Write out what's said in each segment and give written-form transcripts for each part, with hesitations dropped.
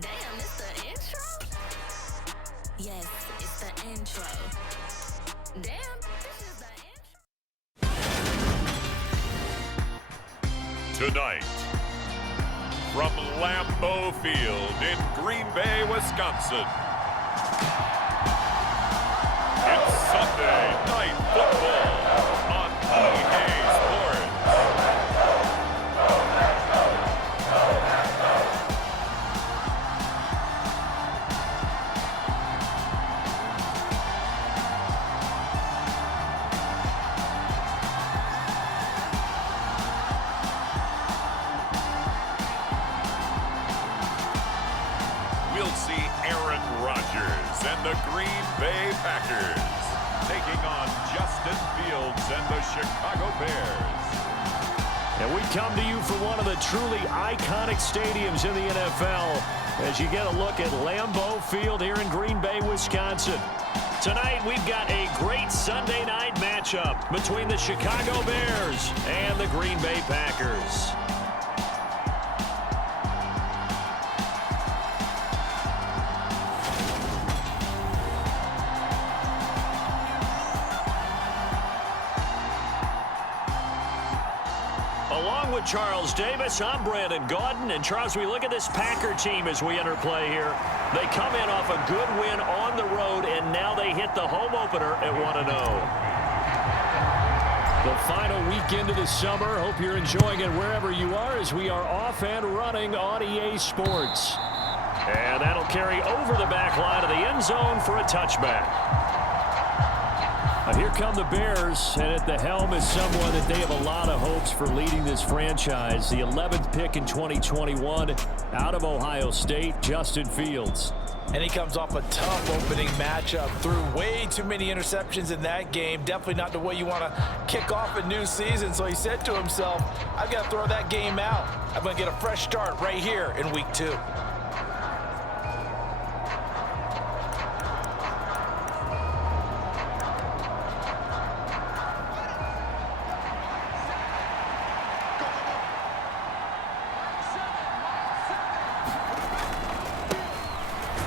Damn, it's the intro? Yes, it's the intro. Damn, this is the intro. Tonight, from Lambeau Field in Green Bay, Wisconsin, it's Sunday Night Football on EA Sports. We'll see Aaron Rodgers and the Green Bay Packers taking on Justin Fields and the Chicago Bears. And we come to you from one of the truly iconic stadiums in the NFL as you get a look at Lambeau Field here in Green Bay, Wisconsin. Tonight we've got a great Sunday night matchup between the Chicago Bears and the Green Bay Packers. Along with Charles Davis, I'm Brandon Gaudin. And Charles, we look at this Packer team as we enter play here. They come in off a good win on the road, and now they hit the home opener at 1-0. The final weekend of the summer. Hope you're enjoying it wherever you are as we are off and running on EA Sports. And that'll carry over the back line of the end zone for a touchback. Here come the Bears, and at the helm is someone that they have a lot of hopes for leading this franchise. The 11th pick in 2021 out of Ohio State, Justin Fields. And he comes off a tough opening matchup, threw way too many interceptions in that game. Definitely not the way you want to kick off a new season. So he said to himself, I've got to throw that game out. I'm going to get a fresh start right here in week 2.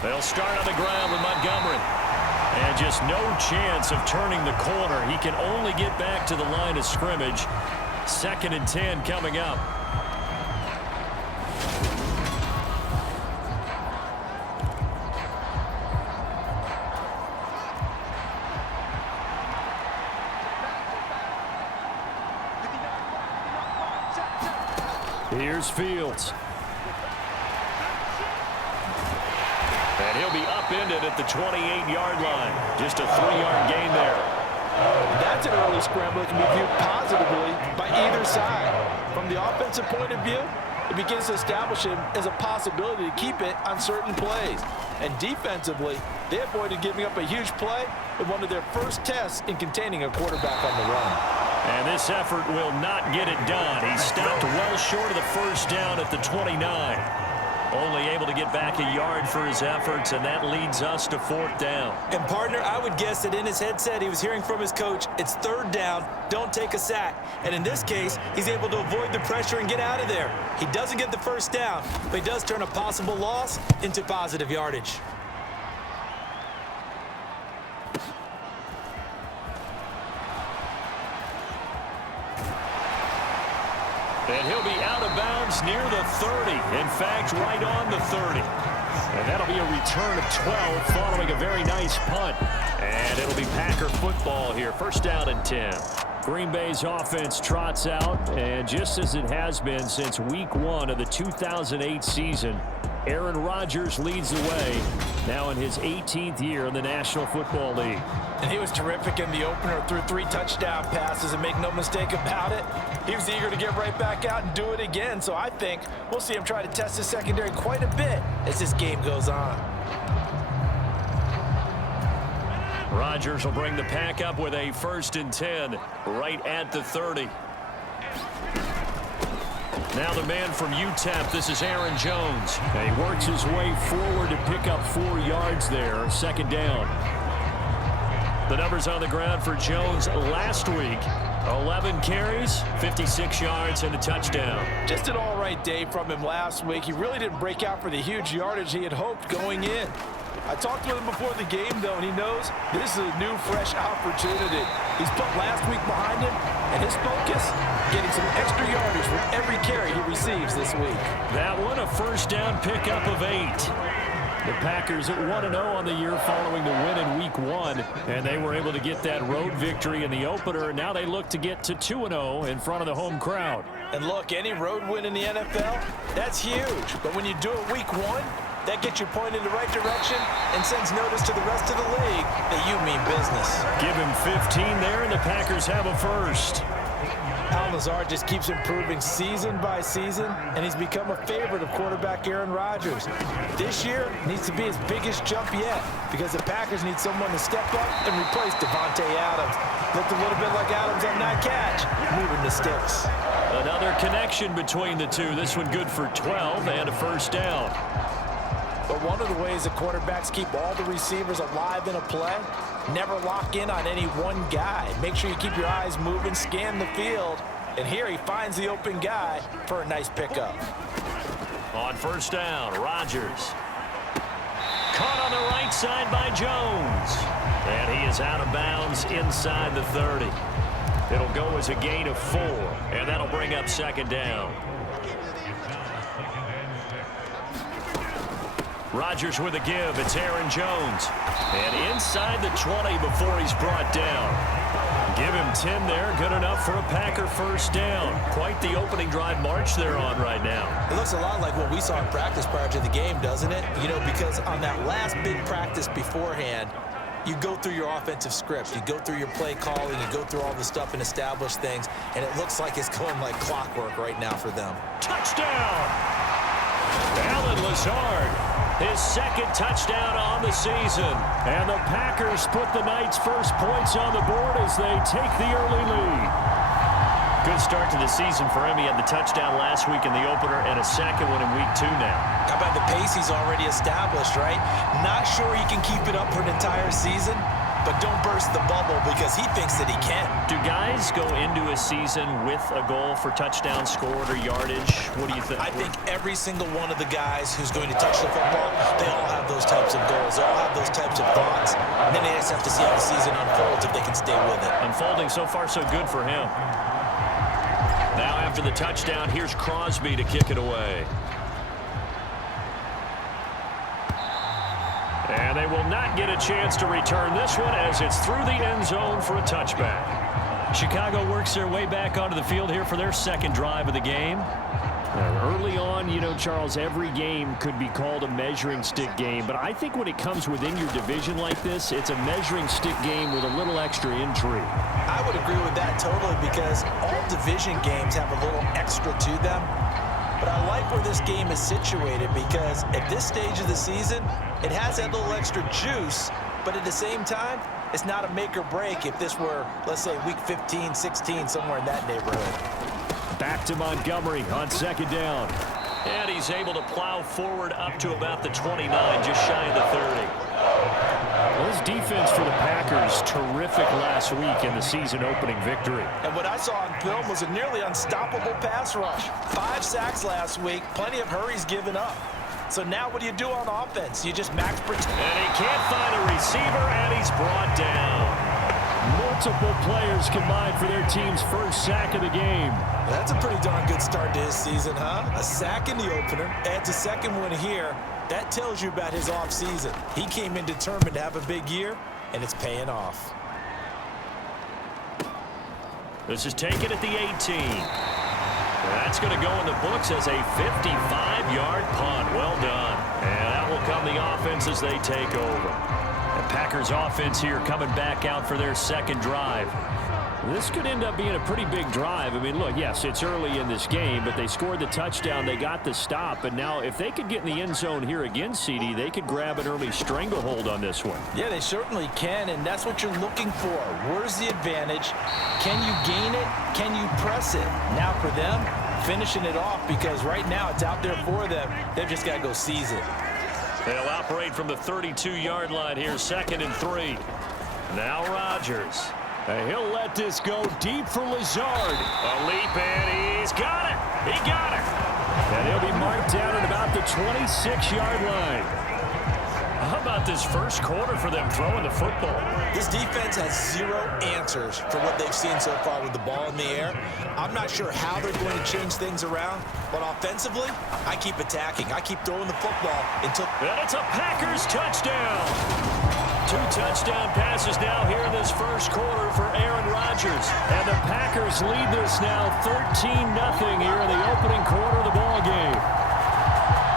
They'll start on the ground with Montgomery. And just no chance of turning the corner. He can only get back to the line of scrimmage. 2nd and 10 coming up. Here's Fields. And he'll be upended at the 28-yard line. Just a 3-yard gain there. That's an early scramble that can be viewed positively by either side. From the offensive point of view, it begins to establish him as a possibility to keep it on certain plays. And defensively, they avoided giving up a huge play with one of their first tests in containing a quarterback on the run. And this effort will not get it done. He stopped well short of the first down at the 29. Only able to get back a yard for his efforts, and that leads us to 4th down. And, partner, I would guess that in his headset he was hearing from his coach, it's 3rd down, don't take a sack. And in this case, he's able to avoid the pressure and get out of there. He doesn't get the first down, but he does turn a possible loss into positive yardage. And he'll be out of bounds near the 30. In fact, right on the 30. And that'll be a return of 12 following a very nice punt. And it'll be Packer football here. 1st down and 10. Green Bay's offense trots out, and just as it has been since week 1 of the 2008 season, Aaron Rodgers leads the way now in his 18th year in the National Football League. And he was terrific in the opener, threw 3 touchdown passes, and make no mistake about it, he was eager to get right back out and do it again. So I think we'll see him try to test his secondary quite a bit as this game goes on. Rodgers will bring the pack up with a 1st and 10 right at the 30. Now the man from UTEP, this is Aaron Jones. And he works his way forward to pick up 4 yards there, 2nd down. The numbers on the ground for Jones last week. 11 carries, 56 yards, and a touchdown. Just an all-right day from him last week. He really didn't break out for the huge yardage he had hoped going in. I talked with him before the game, though, and he knows this is a new, fresh opportunity. He's put last week behind him, and his focus, getting some extra yardage from every carry he receives this week. That one, a first down pickup of 8. The Packers at 1-0 on the year following the win in Week 1, and they were able to get that road victory in the opener. Now they look to get to 2-0 in front of the home crowd. And look, any road win in the NFL, that's huge. But when you do it Week 1, that gets you pointed in the right direction and sends notice to the rest of the league that you mean business. Give him 15 there, and the Packers have a first. Al Lazard just keeps improving season by season, and he's become a favorite of quarterback Aaron Rodgers. This year needs to be his biggest jump yet because the Packers need someone to step up and replace Devontae Adams. Looked a little bit like Adams on that catch, moving the sticks. Another connection between the two. This one good for 12 and a first down. But one of the ways that quarterbacks keep all the receivers alive in a play, never lock in on any one guy. Make sure you keep your eyes moving, scan the field. And here he finds the open guy for a nice pickup. On first down, Rodgers. Caught on the right side by Jones. And he is out of bounds inside the 30. It'll go as a gain of 4, and that'll bring up second down. Rodgers with a give. It's Aaron Jones. And inside the 20 before he's brought down. Give him 10 there. Good enough for a Packer first down. Quite the opening drive march they're on right now. It looks a lot like what we saw in practice prior to the game, doesn't it? You know, because on that last big practice beforehand, you go through your offensive script. You go through your play calling. You go through all the stuff and establish things. And it looks like it's going like clockwork right now for them. Touchdown! Allen Lazard. His second touchdown on the season. And the Packers put the Knights' first points on the board as they take the early lead. Good start to the season for him. He had the touchdown last week in the opener and a second one in Week 2 now. How about the pace he's already established, right? Not sure he can keep it up for an entire season, but don't burst the bubble because he thinks that he can. Do guys go into a season with a goal for touchdown scored or yardage? What do you think? I think every single one of the guys who's going to touch the football, they all have those types of goals. They all have those types of thoughts. And then they just have to see how the season unfolds if they can stay with it. Unfolding so far so good for him. Now after the touchdown, here's Crosby to kick it away. And they will not get a chance to return this one as it's through the end zone for a touchback. Chicago works their way back onto the field here for their second drive of the game. Early on, you know, Charles, every game could be called a measuring stick game. But I think when it comes within your division like this, it's a measuring stick game with a little extra intrigue. I would agree with that totally because all division games have a little extra to them. But I like where this game is situated because at this stage of the season, it has that little extra juice, but at the same time, it's not a make or break if this were, let's say, week 15, 16, somewhere in that neighborhood. Back to Montgomery on second down. And he's able to plow forward up to about the 29, just shy of the 30. Well, this defense for the Packers, terrific last week in the season-opening victory. And what I saw on film was a nearly unstoppable pass rush. 5 sacks last week, plenty of hurries given up. So now what do you do on offense? You just max protect. And he can't find a receiver, and he's brought down. Multiple players combined for their team's first sack of the game. That's a pretty darn good start to his season, huh? A sack in the opener, adds a second one here. That tells you about his offseason. He came in determined to have a big year, and it's paying off. This is taken at the 18. That's going to go in the books as a 55-yard punt. Well done. And that will come the offense as they take over. The Packers offense here coming back out for their second drive. This could end up being a pretty big drive. I mean, look, yes, it's early in this game, but they scored the touchdown. They got the stop. And now if they could get in the end zone here again, CD, they could grab an early stranglehold on this one. Yeah, they certainly can, and that's what you're looking for. Where's the advantage? Can you gain it? Can you press it? Now for them, finishing it off because right now it's out there for them. They've just got to go seize it. They'll operate from the 32-yard line here, 2nd and 3. Now Rodgers. And he'll let this go deep for Lazard. A leap, and he's got it. He got it. And he'll be marked down at about the 26-yard line. How about this first quarter for them throwing the football? This defense has zero answers for what they've seen so far with the ball in the air. I'm not sure how they're going to change things around, but offensively, I keep attacking. I keep throwing the football until... And it's a Packers touchdown. 2 touchdown passes now here in this first quarter for Aaron Rodgers. And the Packers lead this now 13-0 here in the opening quarter of the ball game.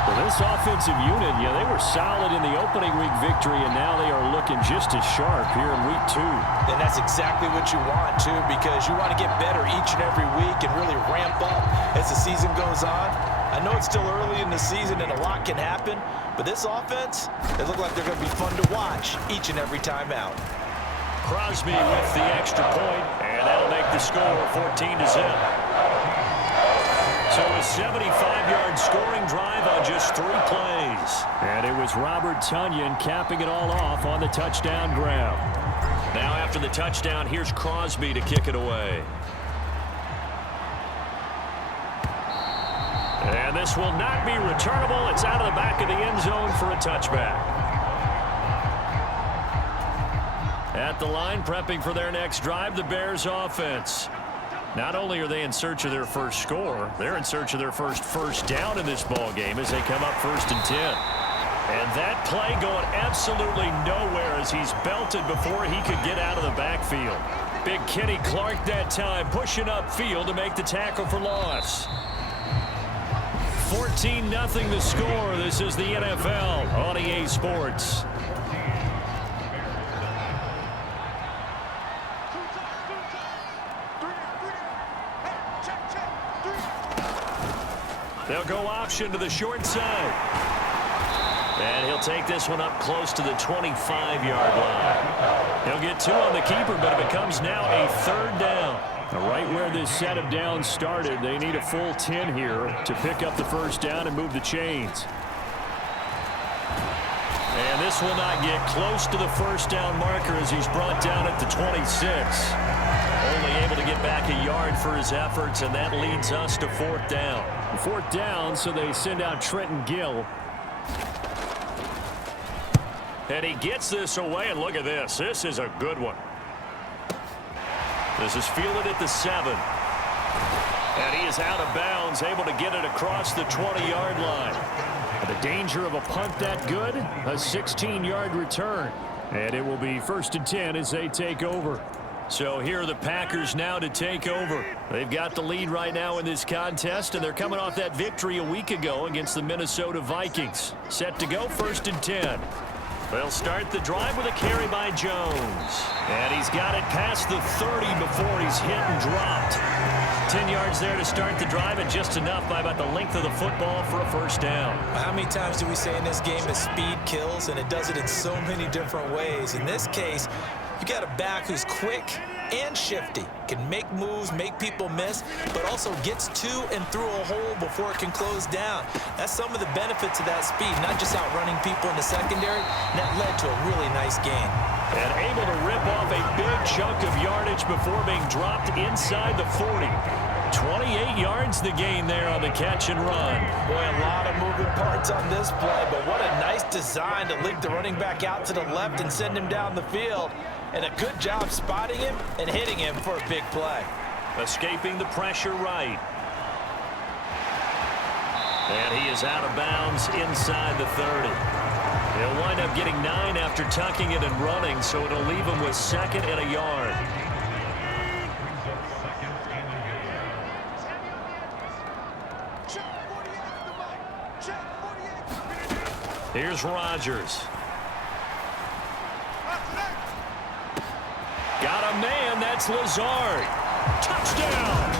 Well, this offensive unit, they were solid in the opening week victory, and now they are looking just as sharp here in week 2. And that's exactly what you want, too, because you want to get better each and every week and really ramp up as the season goes on. I know it's still early in the season and a lot can happen, but this offense, they look like they're going to be fun to watch each and every time out. Crosby with the extra point, and that'll make the score 14-0. So a 75-yard scoring drive on just 3 plays. And it was Robert Tonyan capping it all off on the touchdown grab. Now after the touchdown, here's Crosby to kick it away. And this will not be returnable. It's out of the back of the end zone for a touchback. At the line, prepping for their next drive, the Bears offense. Not only are they in search of their first score, they're in search of their first down in this ball game as they come up 1st and 10. And that play going absolutely nowhere as he's belted before he could get out of the backfield. Big Kenny Clark that time pushing upfield to make the tackle for loss. 14-0 the score. This is the NFL on EA Sports. They'll go option to the short side. And he'll take this one up close to the 25-yard line. He'll get 2 on the keeper, but it becomes now a 3rd down. Right where this set of downs started, they need a full 10 here to pick up the first down and move the chains. And this will not get close to the first down marker as he's brought down at the 26. Only able to get back a yard for his efforts, and that leads us to 4th down. 4th down, so they send out Trenton Gill. And he gets this away, and look at this. This is a good one. This is fielded at the 7. And he is out of bounds, able to get it across the 20-yard line. The danger of a punt that good, a 16-yard return. And it will be 1st and 10 as they take over. So here are the Packers now to take over. They've got the lead right now in this contest, and they're coming off that victory a week ago against the Minnesota Vikings. Set to go 1st and 10. They'll start the drive with a carry by Jones. And he's got it past the 30 before he's hit and dropped. 10 yards there to start the drive, and just enough by about the length of the football for a first down. How many times do we say in this game that speed kills, and it does it in so many different ways? In this case, you got a back who's quick and shifty, can make moves, make people miss, but also gets to and through a hole before it can close down. That's some of the benefits of that speed, not just outrunning people in the secondary, and that led to a really nice gain. And able to rip off a big chunk of yardage before being dropped inside the 40. 28 yards the gain there on the catch and run. Boy, a lot of moving parts on this play, but what a nice design to link the running back out to the left and send him down the field. And a good job spotting him and hitting him for a big play. Escaping the pressure right. And he is out of bounds inside the 30. He'll wind up getting 9 after tucking it and running, so it'll leave him with 2nd and a yard. Here's Rodgers. Got a man, that's Lazard. Touchdown!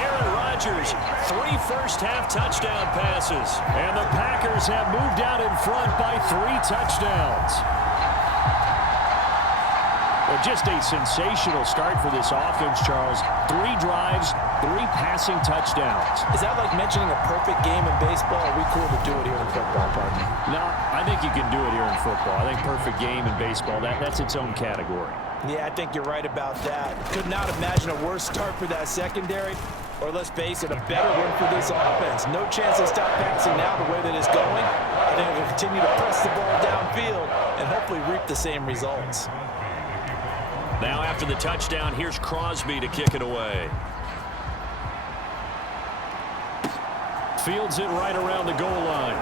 Aaron Rodgers, 3 first-half touchdown passes. And the Packers have moved out in front by 3 touchdowns. Well, just a sensational start for this offense, Charles. 3 drives, 3 passing touchdowns. Is that like mentioning a perfect game in baseball? Are we cool to do it here in football, partner? No, I think you can do it here in football. I think perfect game in baseball, that's its own category. Yeah, I think you're right about that. Could not imagine a worse start for that secondary, or let's face it, a better one for this offense. No chance to stop passing now the way that it's going. I think they'll continue to press the ball downfield and hopefully reap the same results. Now after the touchdown, here's Crosby to kick it away. Fields it right around the goal line.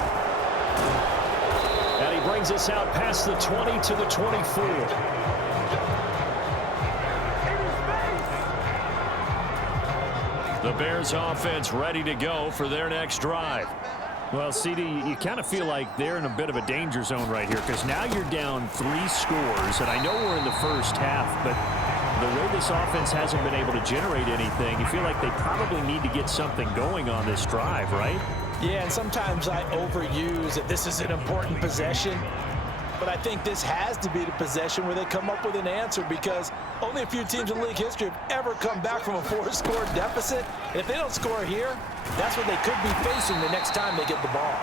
And he brings us out past the 20 to the 24. The Bears offense ready to go for their next drive. Well, CD, you kind of feel like they're in a bit of a danger zone right here because now you're down 3 scores, and I know we're in the first half, but the way this offense hasn't been able to generate anything, you feel like they probably need to get something going on this drive, right? Yeah, and sometimes I overuse that this is an important possession, but I think this has to be the possession where they come up with an answer because only a few teams in league history have ever come back from a 4-score deficit. And if they don't score here, that's what they could be facing the next time they get the ball.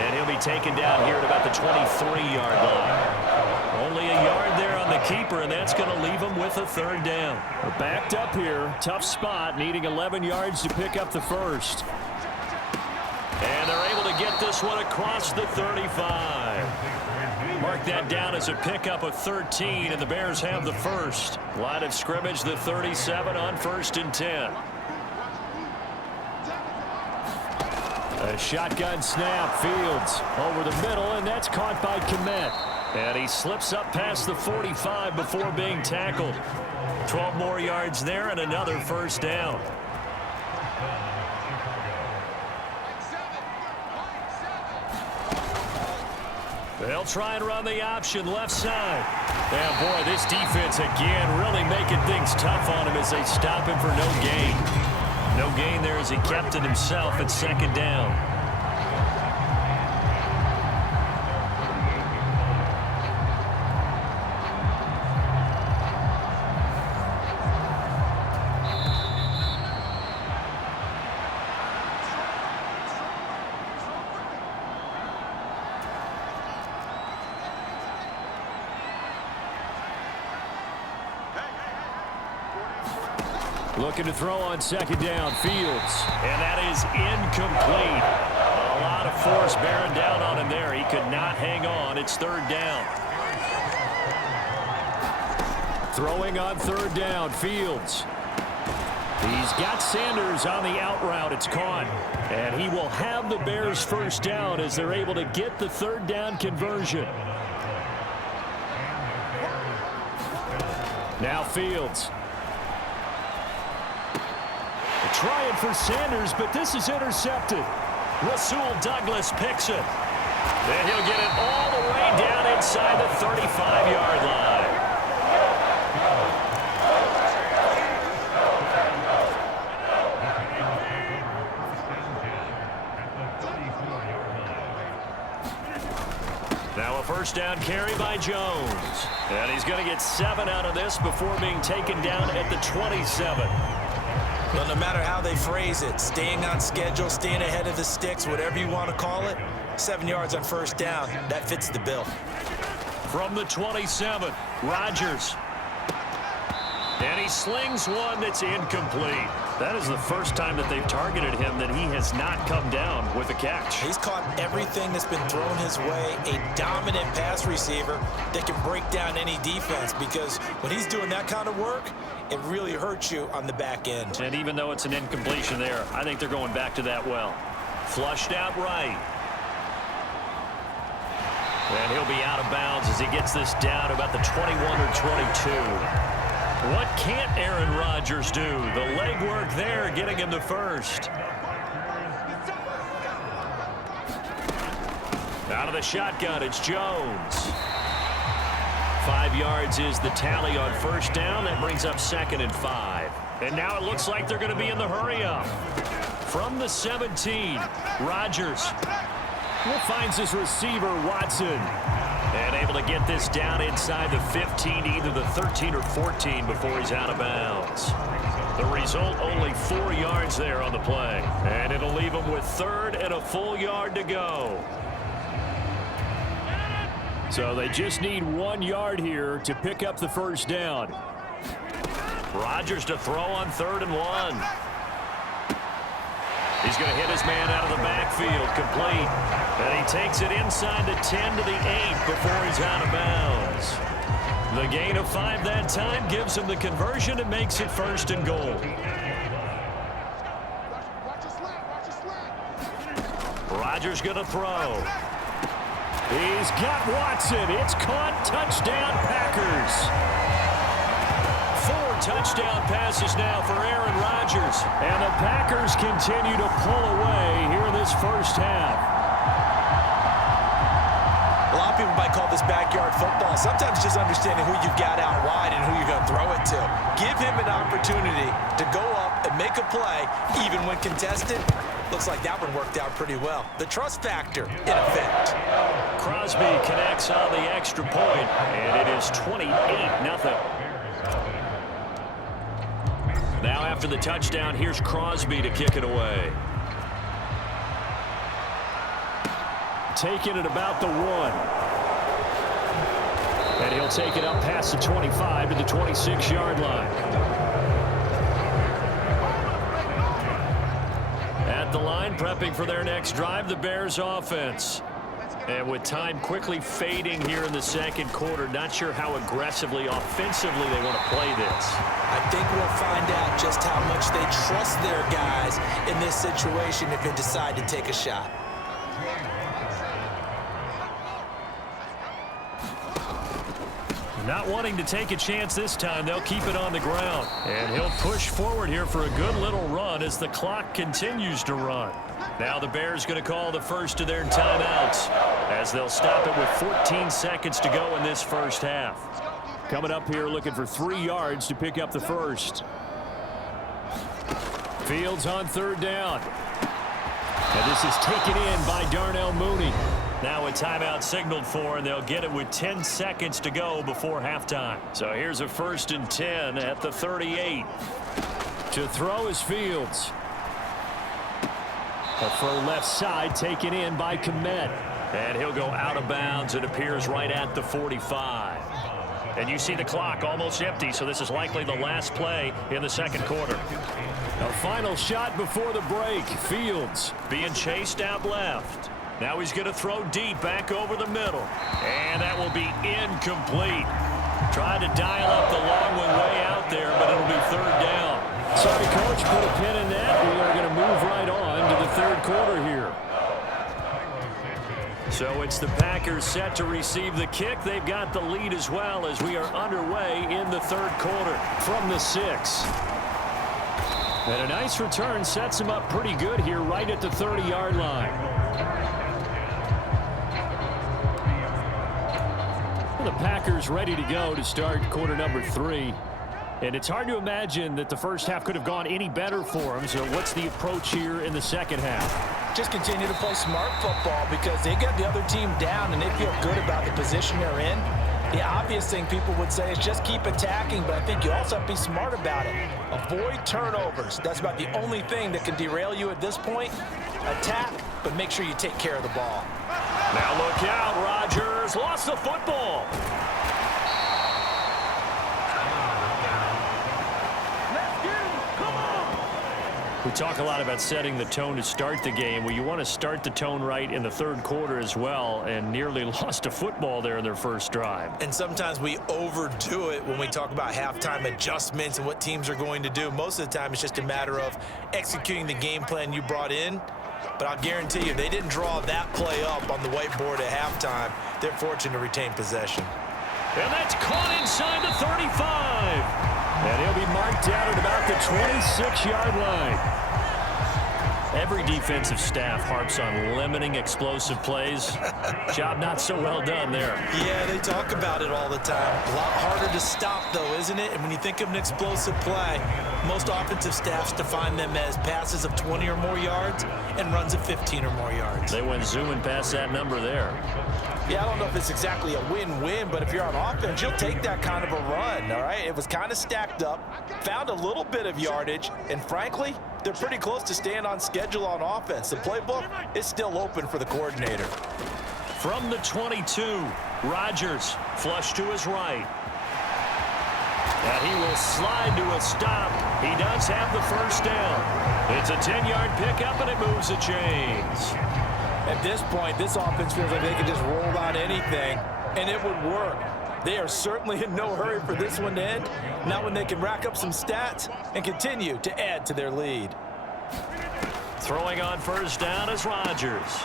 And he'll be taken down here at about the 23-yard line. Only a yard there on the keeper, and that's going to leave him with a 3rd down. We're backed up here. Tough spot, needing 11 yards to pick up the first. And they're able to get this one across the 35. Mark that down as a pickup of 13, and the Bears have the first. Line of scrimmage, the 37 on 1st and 10. A shotgun snap, Fields over the middle, and that's caught by Kmet. And he slips up past the 45 before being tackled. 12 more yards there and another 1st down. They'll try and run the option left side. And boy, this defense again really making things tough on him as they stop him for no gain. No gain there as he kept it himself at 2nd down. Looking to throw on 2nd down, Fields. And that is incomplete. A lot of force bearing down on him there. He could not hang on. It's 3rd down. Throwing on 3rd down, Fields. He's got Sanders on the out route. It's caught. And he will have the Bears' 1st down as they're able to get the 3rd down conversion. Now Fields. Trying for Sanders, but this is intercepted. Rasul Douglas picks it. Then he'll get it all the way down inside the 35-yard line. Now a 1st down carry by Jones. And he's going to get 7 out of this before being taken down at the 27. Well, no matter how they phrase it, staying on schedule, staying ahead of the sticks, whatever you want to call it, 7 yards on 1st down, that fits the bill. From the 27, Rodgers. And he slings one that's incomplete. That is the first time that they've targeted him that he has not come down with a catch. He's caught everything that's been thrown his way, a dominant pass receiver that can break down any defense because when he's doing that kind of work, it really hurts you on the back end. And even though it's an incompletion there, I think they're going back to that well. Flushed out right. And he'll be out of bounds as he gets this down about the 21 or 22. What can't Aaron Rodgers do? The legwork there getting him the first. Out of the shotgun, it's Jones. 5 yards is the tally on 1st down. That brings up 2nd and 5. And now it looks like they're going to be in the hurry-up. From the 17, Rodgers finds his receiver, Watson. And able to get this down inside the 15, either the 13 or 14 before he's out of bounds. The result, only 4 yards there on the play. And it'll leave him with 3rd and a full yard to go. So they just need 1 yard here to pick up the first down. Rodgers to throw on 3rd and 1. He's going to hit his man out of the backfield, complete. And he takes it inside the 10 to the 8 before he's out of bounds. The gain of 5 that time gives him the conversion and makes it 1st and goal. Rodgers going to throw. He's got Watson. It's caught. Touchdown, Packers. 4 touchdown passes now for Aaron Rodgers. And the Packers continue to pull away here in this first half. A lot of people might call this backyard football. Sometimes just understanding who you've got out wide and who you're going to throw it to. Give him an opportunity to go up and make a play, even when contested. Looks like that one worked out pretty well. The trust factor in effect. Crosby connects on the extra point, and it is 28-0. Now after the touchdown, here's Crosby to kick it away. Taking it about the 1. And he'll take it up past the 25 to the 26-yard line. At the line, prepping for their next drive, the Bears offense. And with time quickly fading here in the second quarter, not sure how aggressively, offensively they want to play this. I think we'll find out just how much they trust their guys in this situation if they decide to take a shot. Not wanting to take a chance this time, they'll keep it on the ground. And he'll push forward here for a good little run as the clock continues to run. Now the Bears going to call the first of their timeouts as they'll stop it with 14 seconds to go in this first half. Coming up here looking for 3 yards to pick up the first. Fields on 3rd down. And this is taken in by Darnell Mooney. Now a timeout signaled for, and they'll get it with 10 seconds to go before halftime. So here's a 1st and 10 at the 38. To throw is Fields. A throw left side taken in by Kmet. And he'll go out of bounds. It appears right at the 45. And you see the clock almost empty, so this is likely the last play in the second quarter. A final shot before the break. Fields being chased out left. Now he's going to throw deep back over the middle. And that will be incomplete. Tried to dial up the long one way out there, but it'll be 3rd down. Sorry, Coach, put a pin in that. We are going to move right on to the 3rd quarter here. So it's the Packers set to receive the kick. They've got the lead as well as we are underway in the 3rd quarter. From the 6. And a nice return sets him up pretty good here right at the 30-yard line. The Packers ready to go to start quarter number 3. And it's hard to imagine that the first half could have gone any better for them. So what's the approach here in the second half? Just continue to play smart football because they got the other team down and they feel good about the position they're in. The obvious thing people would say is just keep attacking, but I think you also have to be smart about it. Avoid turnovers. That's about the only thing that can derail you at this point. Attack, but make sure you take care of the ball. Now look out, Rodgers lost the football. We talk a lot about setting the tone to start the game. Well, you want to start the tone right in the 3rd quarter as well, and nearly lost a football there in their first drive. And sometimes we overdo it when we talk about halftime adjustments and what teams are going to do. Most of the time, it's just a matter of executing the game plan you brought in. But I'll guarantee you, they didn't draw that play up on the whiteboard at halftime. They're fortunate to retain possession. And that's caught inside the 35. And he'll be marked down at about the 26-yard line. Every defensive staff harps on limiting explosive plays. Job not so well done there. Yeah, they talk about it all the time. A lot harder to stop, though, isn't it? And when you think of an explosive play, most offensive staffs define them as passes of 20 or more yards and runs of 15 or more yards. They went zooming past that number there. Yeah, I don't know if it's exactly a win-win, but if you're on offense, you'll take that kind of a run, all right? It was kind of stacked up, found a little bit of yardage, and frankly, they're pretty close to staying on schedule on offense. The playbook is still open for the coordinator. From the 22, Rodgers flush to his right. And he will slide to a stop. He does have the first down. It's a 10-yard pickup, and it moves the chains. At this point, this offense feels like they can just roll out anything, and it would work. They are certainly in no hurry for this one to end, not when they can rack up some stats and continue to add to their lead. Throwing on first down is Rodgers.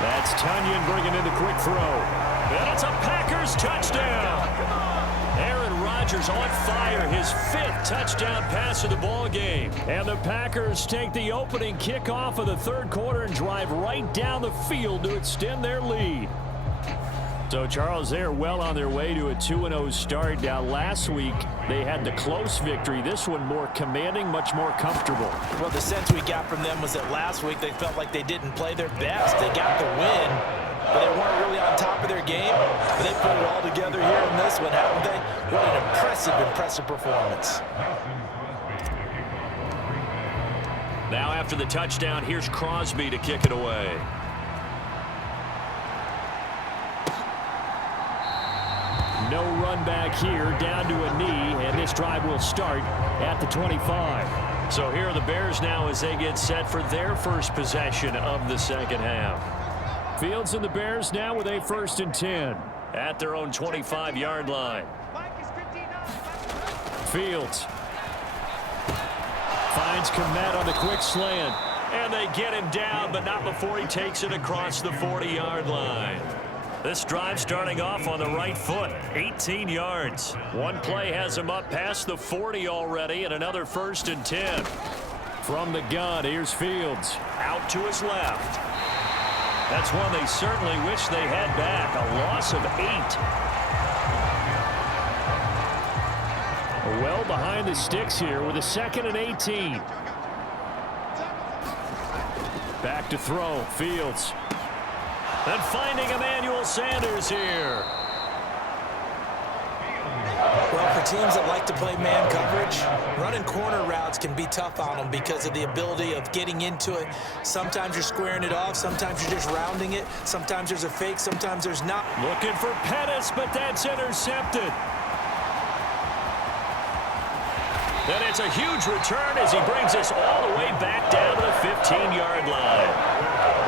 That's Tunyon bringing in the quick throw. And it's a Packers touchdown. Aaron Rodgers on fire, his 5th touchdown pass of the ball game. And the Packers take the opening kickoff of the third quarter and drive right down the field to extend their lead. So, Charles, they are well on their way to a 2-0 start. Now, last week, they had the close victory. This one more commanding, much more comfortable. Well, the sense we got from them was that last week they felt like they didn't play their best. They got the win, but they weren't really on top of their game. But they put it all together here in this one, haven't they? What an impressive performance. Now, after the touchdown, here's Crosby to kick it away. No run back here, down to a knee, and this drive will start at the 25. So here are the Bears now as they get set for their first possession of the second half. Fields and the Bears now with a 1st and 10 at their own 25-yard line. Fields finds Komet on the quick slant, and they get him down, but not before he takes it across the 40-yard line. This drive starting off on the right foot, 18 yards. One play has him up past the 40 already, and another 1st and 10. From the gun, here's Fields. Out to his left. That's one they certainly wish they had back. A loss of 8. Well behind the sticks here with a 2nd and 18. Back to throw, Fields. And finding Emmanuel Sanders here. Well, for teams that like to play man coverage, running corner routes can be tough on them because of the ability of getting into it. Sometimes you're squaring it off. Sometimes you're just rounding it. Sometimes there's a fake. Sometimes there's not. Looking for Pettis, but that's intercepted. And it's a huge return as he brings us all the way back down to the 15-yard line.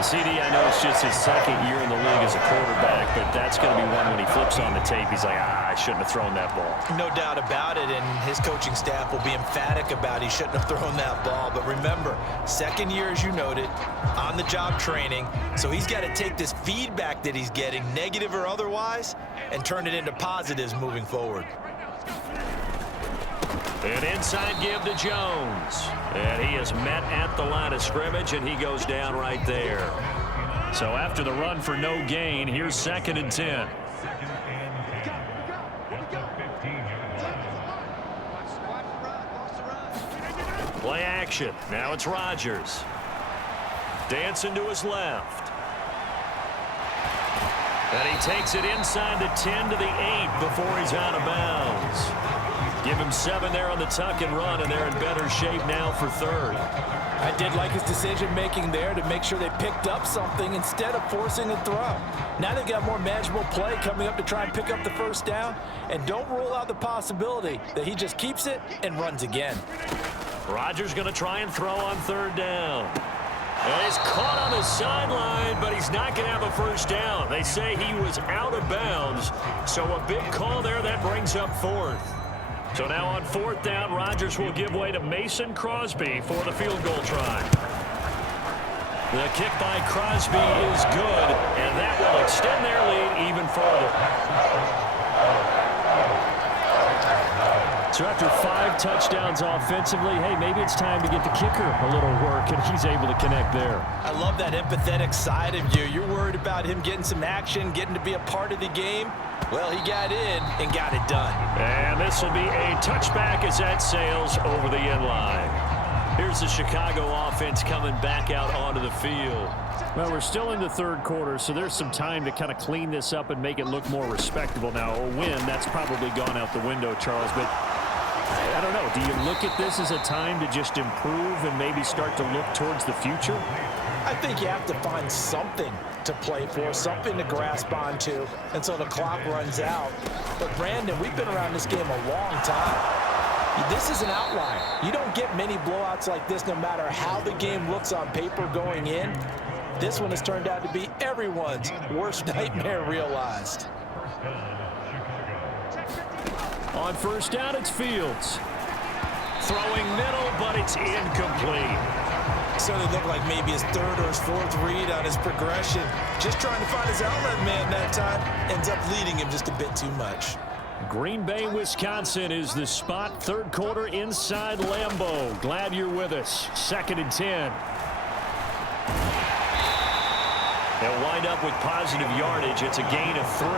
CD, I know it's just his 2nd year in the league as a quarterback, but that's going to be one when he flips on the tape. He's like, I shouldn't have thrown that ball. No doubt about it, and his coaching staff will be emphatic about he shouldn't have thrown that ball. But remember, 2nd year, as you noted, on-the-job training, so he's got to take this feedback that he's getting, negative or otherwise, and turn it into positives moving forward. An inside give to Jones. And he is met at the line of scrimmage, and he goes down right there. So after the run for no gain, here's 2nd and 10. Play action. Now it's Rodgers. Dancing to his left. And he takes it inside the 10 to the 8 before he's out of bounds. Give him 7 there on the tuck and run, and they're in better shape now for 3rd. I did like his decision-making there to make sure they picked up something instead of forcing a throw. Now they've got more manageable play coming up to try and pick up the 1st down, and don't rule out the possibility that he just keeps it and runs again. Rodgers going to try and throw on 3rd down. And he's caught on the sideline, but he's not going to have a 1st down. They say he was out of bounds, so a big call there that brings up 4th. So now on 4th down, Rodgers will give way to Mason Crosby for the field goal try. The kick by Crosby is good, and that will extend their lead even further. So after 5 touchdowns offensively, hey, maybe it's time to get the kicker a little work, and he's able to connect there. I love that empathetic side of you. You're worried about him getting some action, getting to be a part of the game. Well, he got in and got it done. And this will be a touchback as that sails over the end line. Here's the Chicago offense coming back out onto the field. Well, we're still in the 3rd quarter, so there's some time to kind of clean this up and make it look more respectable. Now, a win, that's probably gone out the window, Charles, but I don't know. Do you look at this as a time to just improve and maybe start to look towards the future? I think you have to find something to play for, something to grasp onto until the clock runs out. But, Brandon, we've been around this game a long time. This is an outlier. You don't get many blowouts like this no matter how the game looks on paper going in. This one has turned out to be everyone's worst nightmare realized. On first down, it's Fields. Throwing middle, but it's incomplete. Certainly looked like maybe his third or his fourth read on his progression. Just trying to find his outlet man that time. Ends up leading him just a bit too much. Green Bay, Wisconsin is the spot. Third quarter inside Lambeau. Glad you're with us. 2nd and 10. They'll wind up with positive yardage. It's a gain of 3,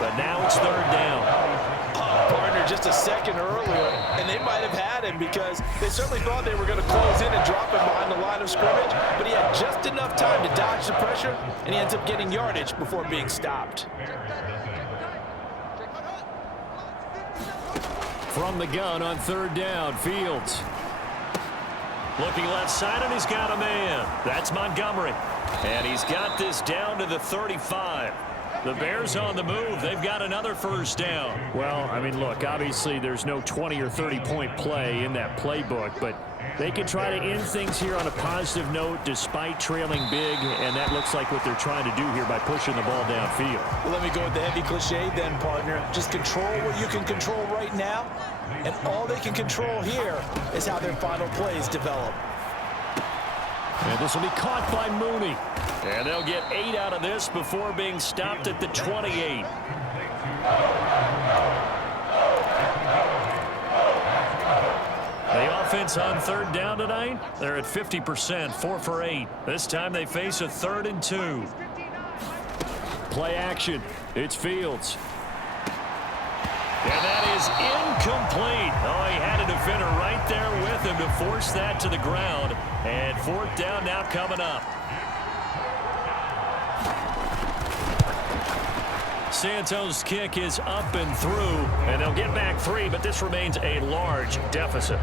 but now it's 3rd down. Partner, just a second earlier, and they might have had him because they certainly thought they were going to close in and drop him behind the line of scrimmage, but he had just enough time to dodge the pressure, and he ends up getting yardage before being stopped. From the gun on 3rd down, Fields. Looking left side, and he's got a man. That's Montgomery. And he's got this down to the 35. The Bears on the move. They've got another first down. Well, I mean, look, obviously there's no 20 or 30-point play in that playbook, but they can try to end things here on a positive note despite trailing big, and that looks like what they're trying to do here by pushing the ball downfield. Well, let me go with the heavy cliche then, partner. Just control what you can control right now, and all they can control here is how their final plays develop. And this will be caught by Mooney. And they'll get 8 out of this before being stopped at the 28. The offense on 3rd down tonight, they're at 50%, 4 for 8. This time they face a 3rd and 2. Play action. It's Fields. And that is incomplete. Oh, he had a defender right there with him to force that to the ground. And 4th down now coming up. Santos' kick is up and through, and they'll get back 3, but this remains a large deficit.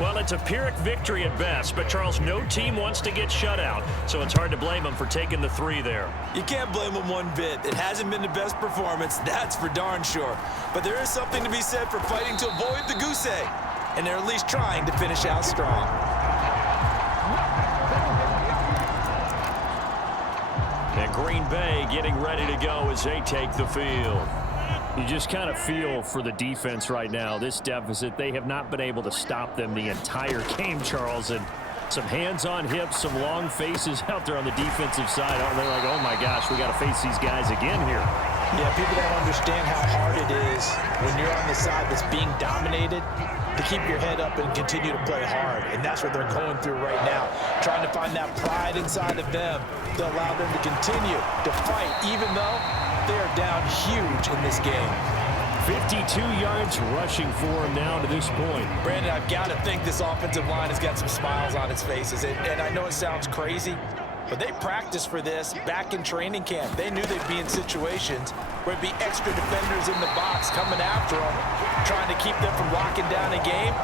Well, it's a Pyrrhic victory at best, but, Charles, no team wants to get shut out, so it's hard to blame them for taking the 3 there. You can't blame them one bit. It hasn't been the best performance, that's for darn sure. But there is something to be said for fighting to avoid the goose egg, and they're at least trying to finish out strong. And Green Bay getting ready to go as they take the field. You just kind of feel for the defense right now. This deficit, they have not been able to stop them the entire game, Charles. And some hands on hips, some long faces out there on the defensive side. They're like, oh my gosh, we got to face these guys again here. Yeah, people don't understand how hard it is when you're on the side that's being dominated to keep your head up and continue to play hard. And that's what they're going through right now, trying to find that pride inside of them to allow them to continue to fight, even though they are down huge in this game. 52 yards rushing for him now to this point. Brandon, I've got to think this offensive line has got some smiles on its faces. And I know it sounds crazy, but they practiced for this back in training camp. They knew they'd be in situations where it'd be extra defenders in the box coming after them, trying to keep them from locking down a game.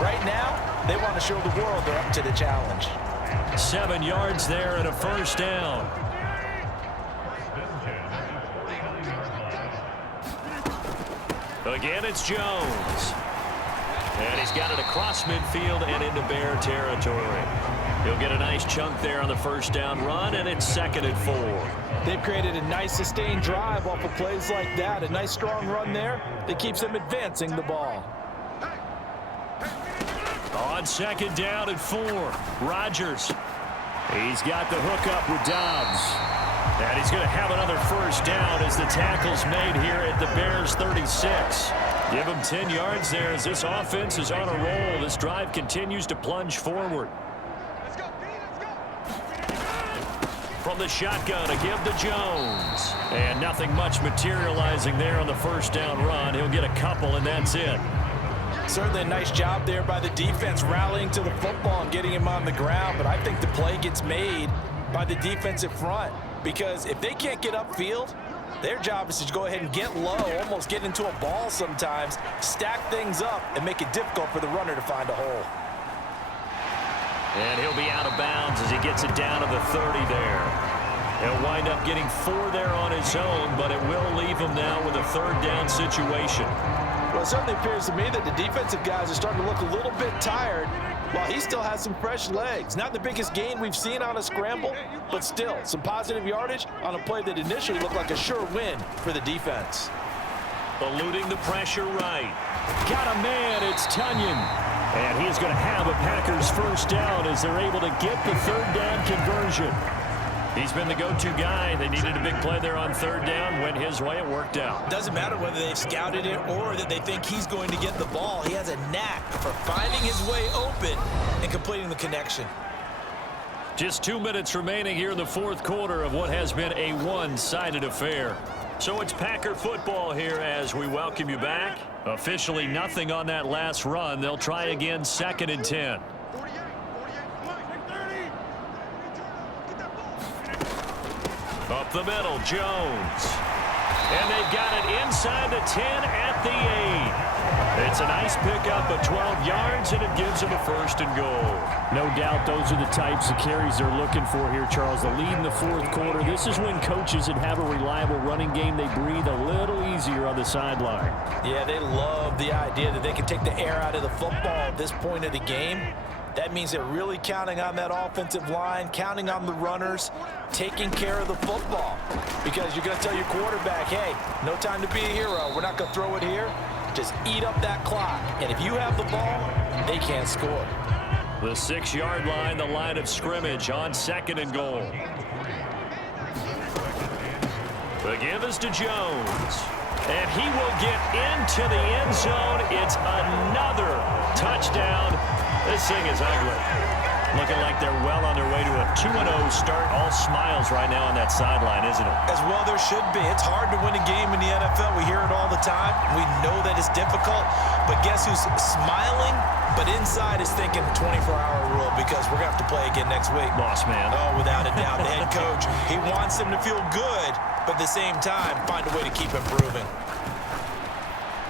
Right now, they want to show the world they're up to the challenge. 7 yards there and a first down. Again, it's Jones. And he's got it across midfield and into Bear territory. He'll get a nice chunk there on the first down run, and it's 2nd and 4. They've created a nice sustained drive off of plays like that. A nice strong run there that keeps them advancing the ball. On 2nd down and 4, Rodgers. He's got the hook up with Dobbs. And he's going to have another first down as the tackle's made here at the Bears 36. Give him 10 yards there as this offense is on a roll. This drive continues to plunge forward. From the shotgun, a give to Jones. And nothing much materializing there on the first down run. He'll get a couple, and that's it. Certainly a nice job there by the defense rallying to the football and getting him on the ground. But I think the play gets made by the defensive front. Because if they can't get upfield, their job is to go ahead and get low, almost get into a ball sometimes, stack things up, and make it difficult for the runner to find a hole. And he'll be out of bounds as he gets it down to the 30 there. He'll wind up getting 4 there on his own, but it will leave him now with a third down situation. Well, it certainly appears to me that the defensive guys are starting to look a little bit tired while he still has some fresh legs. Not the biggest gain we've seen on a scramble, but still some positive yardage on a play that initially looked like a sure win for the defense. Eluding the pressure right. Got a man, it's Tunyon. And he's going to have a Packers first down as they're able to get the third down conversion. He's been the go-to guy. They needed a big play there on third down. Went his way. It worked out. Doesn't matter whether they've scouted it or that they think he's going to get the ball. He has a knack for finding his way open and completing the connection. Just 2 minutes remaining here in the fourth quarter of what has been a one-sided affair. So it's Packer football here as we welcome you back. Officially nothing on that last run. They'll try again, 2nd and 10. Up the middle, Jones. And they've got it inside the 10 at the 8. It's a nice pickup of 12 yards, and it gives them a 1st and goal. No doubt those are the types of carries they're looking for here, Charles. The lead in the fourth quarter. This is when coaches that have a reliable running game, they breathe a little easier on the sideline. Yeah, they love the idea that they can take the air out of the football at this point of the game. That means they're really counting on that offensive line, counting on the runners, taking care of the football. Because you're going to tell your quarterback, hey, no time to be a hero. We're not going to throw it here. Just eat up that clock. And if you have the ball, they can't score. The 6-yard line, the line of scrimmage on 2nd and goal. The give is to Jones. And he will get into the end zone. It's another touchdown. This thing is ugly. Looking like they're well on their way to a 2-0 start. All smiles right now on that sideline, isn't it? As well there should be. It's hard to win a game in the NFL. We hear it all the time. We know that it's difficult. But guess who's smiling? But inside is thinking 24-hour rule because we're going to have to play again next week. Boss man. Oh, without a doubt. The head coach, he wants them to feel good, but at the same time, find a way to keep improving.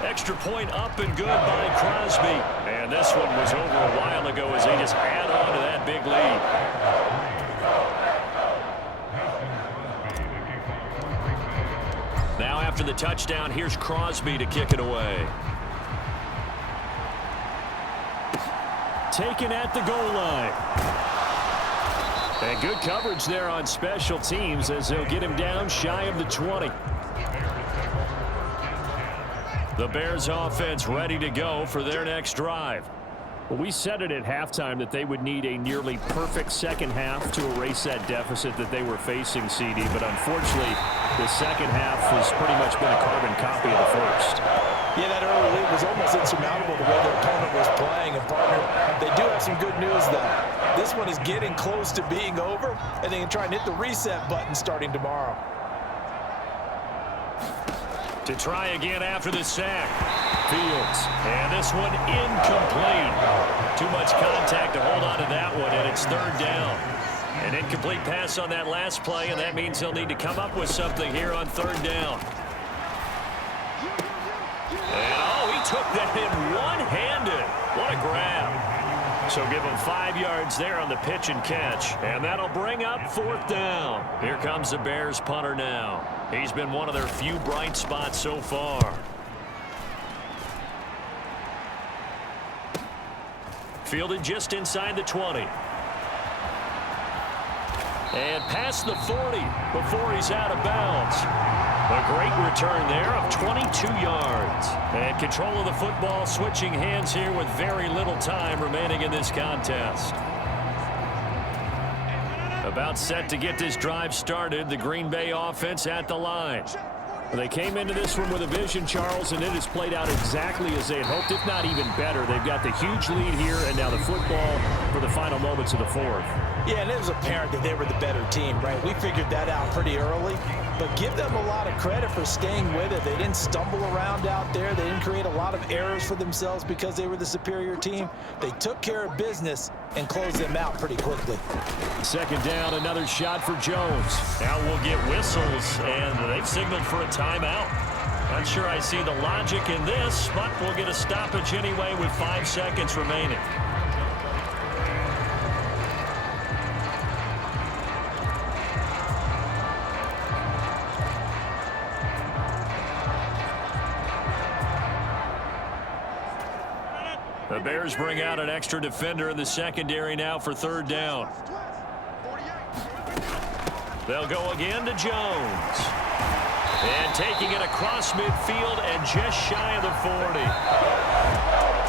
Extra point up and good by Crosby. And this one was over a while ago as they just add on to that big lead. Now after the touchdown, here's Crosby to kick it away. Taken at the goal line. And good coverage there on special teams as they'll get him down shy of the 20. The Bears offense ready to go for their next drive. Well, we said it at halftime that they would need a nearly perfect second half to erase that deficit that they were facing, CD. But unfortunately, the second half has pretty much been a carbon copy of the first. Yeah, that early lead was almost insurmountable the way the opponent was playing. And, partner, they do have some good news, though. This one is getting close to being over, and they can try and hit the reset button starting tomorrow. To try again after the sack. Fields. And this one incomplete. Too much contact to hold on to that one, and it's 3rd down. An incomplete pass on that last play, and that means they'll need to come up with something here on 3rd down. And, oh, he took that in one-handed. What a grab. So give him 5 yards there on the pitch and catch. And that'll bring up 4th down. Here comes the Bears punter now. He's been one of their few bright spots so far. Fielded just inside the 20. And past the 40 before he's out of bounds. A great return there of 22 yards. And control of the football switching hands here with very little time remaining in this contest. About set to get this drive started. The Green Bay offense at the line. They came into this one with a vision, Charles, and it has played out exactly as they had hoped, if not even better. They've got the huge lead here, and now the football for the final moments of the fourth. Yeah, and it was apparent that they were the better team, right? We figured that out pretty early. But give them a lot of credit for staying with it. They didn't stumble around out there. They didn't create a lot of errors for themselves because they were the superior team. They took care of business and closed them out pretty quickly. 2nd down, another shot for Jones. Now we'll get whistles, and they've signaled for a timeout. Not sure I see the logic in this, but we'll get a stoppage anyway with 5 seconds remaining. The Bears bring out an extra defender in the secondary now for third down. They'll go again to Jones. And taking it across midfield and just shy of the 40.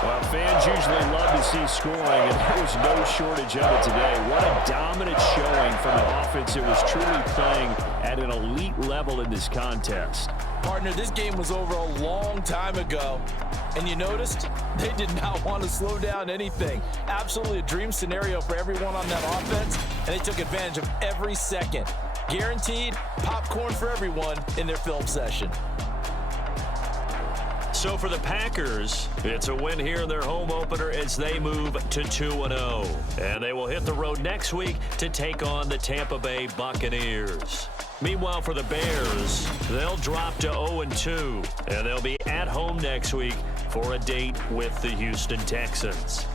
Well, fans usually love to see scoring, and there was no shortage of it today. What a dominant showing from an offense that was truly playing at an elite level in this contest. Partner, this game was over a long time ago, and you noticed they did not want to slow down anything. Absolutely a dream scenario for everyone on that offense, and they took advantage of every second. Guaranteed popcorn for everyone in their film session. So for the Packers, it's a win here in their home opener as they move to 2-0. And they will hit the road next week to take on the Tampa Bay Buccaneers. Meanwhile, for the Bears, they'll drop to 0-2, and they'll be at home next week for a date with the Houston Texans.